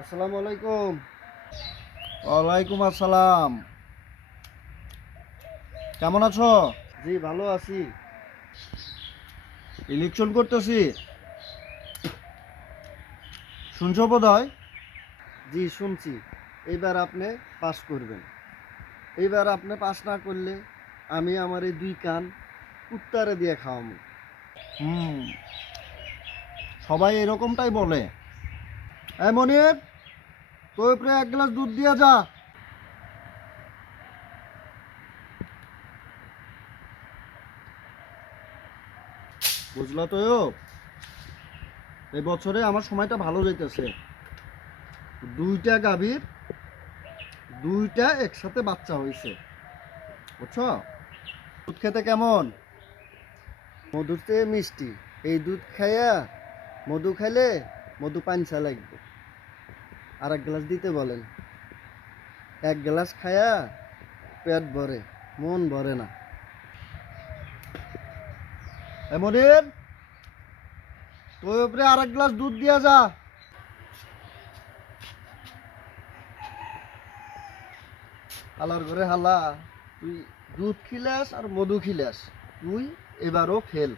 আসসালামু আলাইকুম। ওয়ালাইকুম আসসালাম। কেমন আছো? জি ভালো আছি। ইলেকশন করতেছি, শুনছো বোধহয়। জি শুনছি। এইবার আপনি পাস করবেন। এইবার আপনি পাস না করলে আমি আমার এই দুই কান কুত্তারে দিয়ে খাওয়াবো। হুম, সবাই এরকমটাই বলে। এই মনির, তোর উপরে এক গ্লাস দুধ দিয়ে যা। বুঝলা তো? এই বছরে আমার সময়টা ভালো যাইতেছে। দুইটা গাভীর দুইটা একসাথে বাচ্চা হয়েছে, বুঝছো? দুধ খেতে কেমন? মধুর চেয়ে মিষ্টি। এই দুধ খাইয়া মধু খাইলে মধু পাঞ্চা লাগবে। আর এক গ্লাস দিতে বলেন। এক গ্লাস খায়া পেট ভরে, মন ভরে না। এই মনির, তোর উপরে আর এক গ্লাস দুধ দিয়ে যা। হালার ঘরে হালা, তুই দুধ খিলাস আর মধু খিলাস, তুই এবারও ফেল।